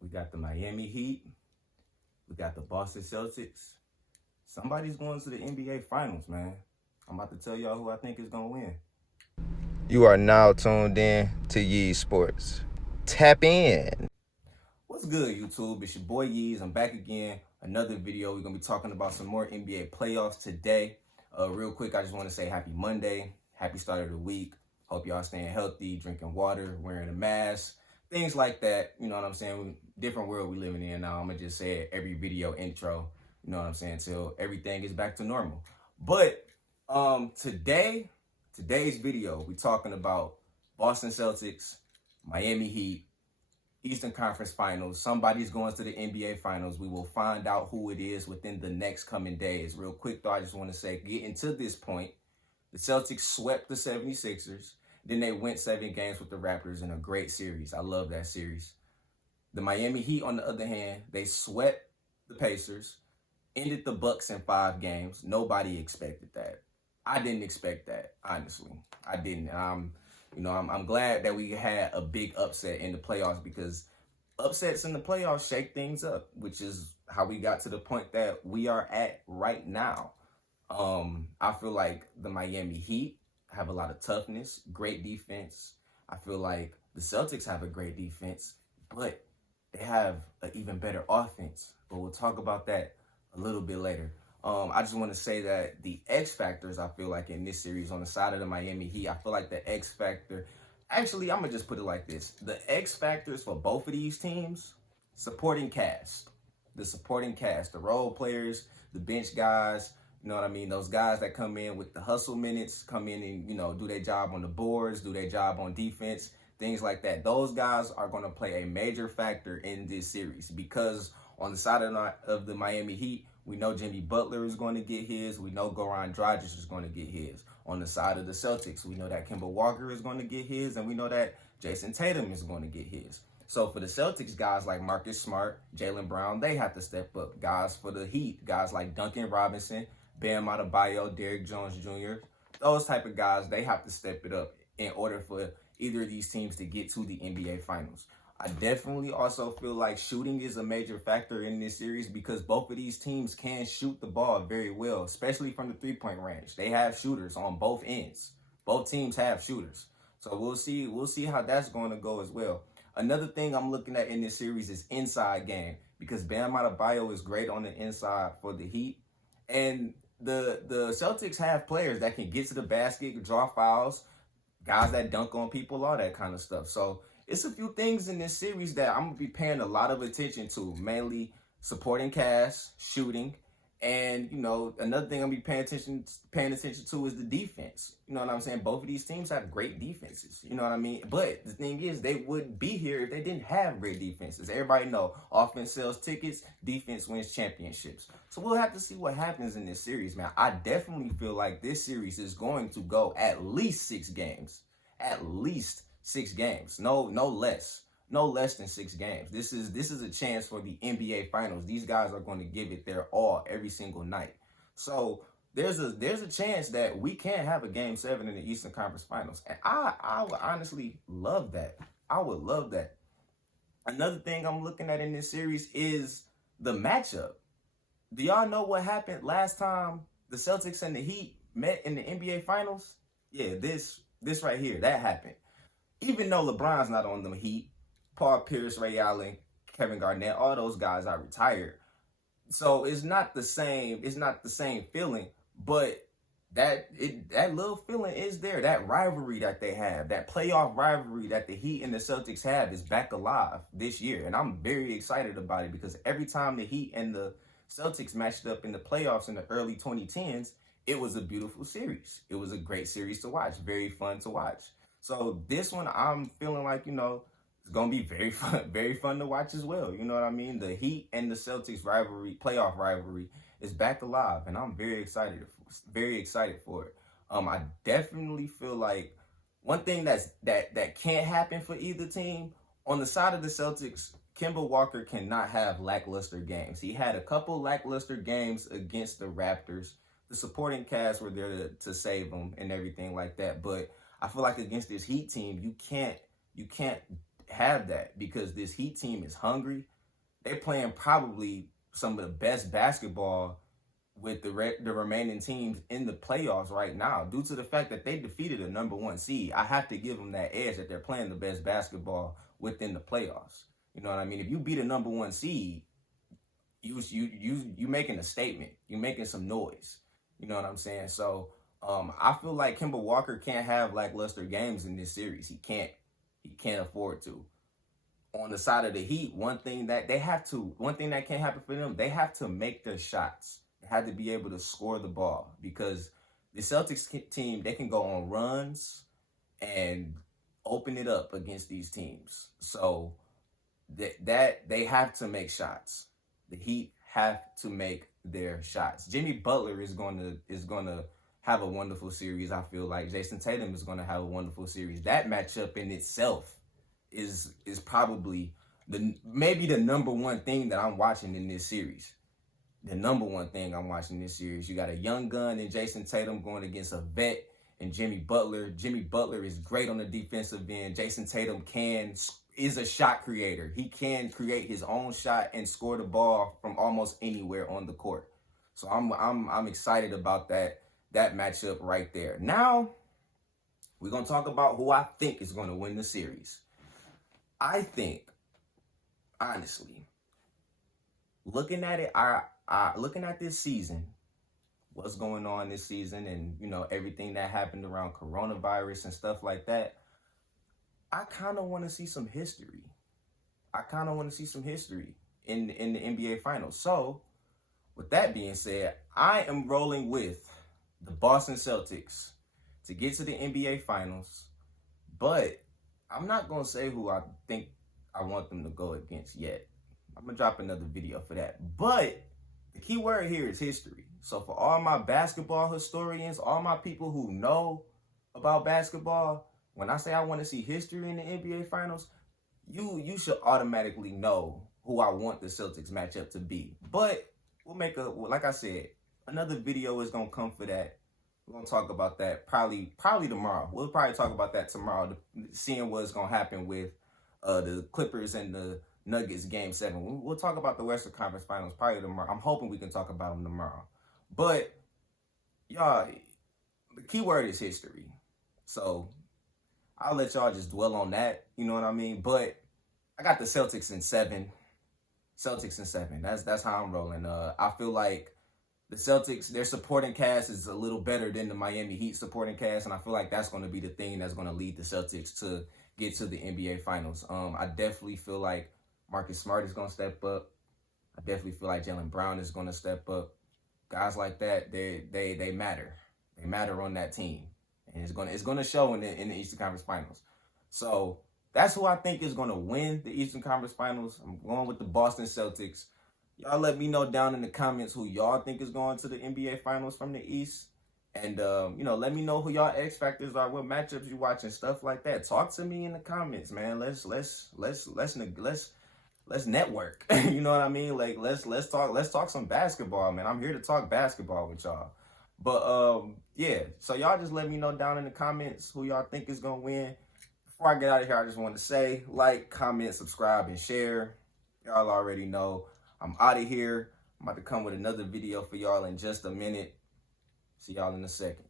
We got the Miami Heat. We got the Boston Celtics. Somebody's going to the NBA Finals, man. I'm about to tell y'all who I think is going to win. You are now tuned in to Yee Sports. Tap in. What's good, YouTube? It's your boy Yeez. I'm back again. Another video. We're going to be talking about some more NBA playoffs today. Real quick, I just want to say happy Monday. Happy start of the week. Hope y'all staying healthy, drinking water, wearing a mask, things like that. You know what I'm saying? Different world we living in now. I'm going to just say it every video intro. You know what I'm saying? Till everything is back to normal. But today's video, we're talking about Boston Celtics, Miami Heat, Eastern Conference Finals. Somebody's going to the NBA Finals. We will find out who it is within the next coming days. Real quick, though, I just want to say, getting to this point, the Celtics swept the 76ers. Then they went 7 games with the Raptors in a great series. I love that series. The Miami Heat, on the other hand, they swept the Pacers, ended the Bucks in 5 games. Nobody expected that. I didn't expect that, honestly. I didn't. I'm glad that we had a big upset in the playoffs, because upsets in the playoffs shake things up, which is how we got to the point that we are at right now. I feel like the Miami Heat have a lot of toughness, great defense. I feel like the Celtics have a great defense, but they have an even better offense. But we'll talk about that a little bit later. I just want to say that the X factors, I feel like in this series on the side of the Miami Heat, I feel like the X factor, actually, I'm going to just put it like this. The X factors for both of these teams, supporting cast. The supporting cast, the role players, the bench guys, you know what I mean? Those guys that come in with the hustle minutes, come in and, do their job on the boards, do their job on defense, things like that. Those guys are going to play a major factor in this series, because on the side of the Miami Heat, we know Jimmy Butler is going to get his. We know Goran Dragic is going to get his. On the side of the Celtics, we know that Kemba Walker is going to get his, and we know that Jason Tatum is going to get his. So for the Celtics, guys like Marcus Smart, Jaylen Brown, they have to step up. Guys for the Heat, guys like Duncan Robinson, Bam Adebayo, Derrick Jones Jr., those type of guys, they have to step it up in order for either of these teams to get to the NBA Finals. I definitely also feel like shooting is a major factor in this series, because both of these teams can shoot the ball very well, especially from the three-point range. They have shooters on both ends. Both teams have shooters. So we'll see how that's going to go as well. Another thing I'm looking at in this series is inside game, because Bam Adebayo is great on the inside for the Heat. And the Celtics have players that can get to the basket, draw fouls, guys that dunk on people, all that kind of stuff. So it's a few things in this series that I'm going to be paying a lot of attention to, mainly supporting cast, shooting, and, another thing I'm going to be paying attention to is the defense. You know what I'm saying? Both of these teams have great defenses. You know what I mean? But the thing is, they wouldn't be here if they didn't have great defenses. Everybody know offense sells tickets, defense wins championships. So we'll have to see what happens in this series, man. I definitely feel like this series is going to go at least 6 games. At least 6 games. No less. No less than 6 games. This is a chance for the NBA Finals. These guys are going to give it their all every single night. So there's a chance that we can have a Game 7 in the Eastern Conference Finals. And I would honestly love that. I would love that. Another thing I'm looking at in this series is the matchup. Do y'all know what happened last time the Celtics and the Heat met in the NBA Finals? Yeah, this right here, that happened. Even though LeBron's not on the Heat, Paul Pierce, Ray Allen, Kevin Garnett, all those guys are retired. So it's not the same. It's not the same feeling, but that little feeling is there. That rivalry that they have, that playoff rivalry that the Heat and the Celtics have, is back alive this year. And I'm very excited about it, because every time the Heat and the Celtics matched up in the playoffs in the early 2010s, it was a beautiful series. It was a great series to watch. Very fun to watch. So this one, I'm feeling like, it's going to be very fun to watch as well. You know what I mean? The Heat and the Celtics rivalry, playoff rivalry, is back alive, and I'm very excited for it. I definitely feel like one thing that can't happen for either team, on the side of the Celtics, Kemba Walker cannot have lackluster games. He had a couple lackluster games against the Raptors. The supporting cast were there to save him and everything like that, but I feel like against this Heat team, you can't have that because this Heat team is hungry. They're playing probably some of the best basketball with the remaining teams in the playoffs right now due to the fact that they defeated a number one seed. I have to give them that edge that they're playing the best basketball within the playoffs. You know what I mean? If you beat a number one seed, you making a statement. You making some noise. You know what I'm saying? So I feel like Kemba Walker can't have lackluster games in this series. He can't afford to. On the side of the Heat, one thing that can't happen for them, they have to make their shots. They have to be able to score the ball because the Celtics team, they can go on runs and open it up against these teams. So that they have to make shots. The Heat have to make their shots. Jimmy Butler is going to have a wonderful series. I feel like Jason Tatum is going to have a wonderful series. That matchup in itself is probably maybe the number one thing that I'm watching in this series. The number one thing I'm watching this series. You got a young gun in Jason Tatum going against a vet and Jimmy Butler. Jimmy Butler is great on the defensive end. Jason Tatum is a shot creator. He can create his own shot and score the ball from almost anywhere on the court. So I'm excited about that matchup right there. Now we're gonna talk about who I think is gonna win the series. I think, honestly, looking at it, looking at this season, what's going on this season, and everything that happened around coronavirus and stuff like that, I kind of want to see some history. In the NBA Finals. So, with that being said, I am rolling with the Boston Celtics to get to the NBA Finals, but I'm not going to say who I think I want them to go against yet. I'm going to drop another video for that. But the key word here is history. So for all my basketball historians, all my people who know about basketball, when I say I want to see history in the NBA Finals, you should automatically know who I want the Celtics matchup to be. But we'll make like I said, another video is going to come for that. We're going to talk about that probably tomorrow. We'll probably talk about that tomorrow, seeing what's going to happen with the Clippers and the Nuggets Game 7. We'll talk about the Western Conference Finals probably tomorrow. I'm hoping we can talk about them tomorrow. But, y'all, the key word is history. So, I'll let y'all just dwell on that. You know what I mean? But I got the Celtics in 7. That's how I'm rolling. I feel like the Celtics, their supporting cast is a little better than the Miami Heat supporting cast, and I feel like that's going to be the thing that's going to lead the Celtics to get to the NBA Finals. I definitely feel like Marcus Smart is going to step up. I definitely feel like Jaylen Brown is going to step up. Guys like that, they matter. They matter on that team, and it's going to show in the Eastern Conference Finals. So that's who I think is going to win the Eastern Conference Finals. I'm going with the Boston Celtics. Y'all let me know down in the comments who y'all think is going to the NBA Finals from the East. And, let me know who y'all X factors are, what matchups you watching, stuff like that. Talk to me in the comments, man. Let's network. You know what I mean? Like, let's talk some basketball, man. I'm here to talk basketball with y'all. But, yeah. So y'all just let me know down in the comments who y'all think is going to win. Before I get out of here, I just want to say, like, comment, subscribe, and share. Y'all already know. I'm out of here. I'm about to come with another video for y'all in just a minute. See y'all in a second.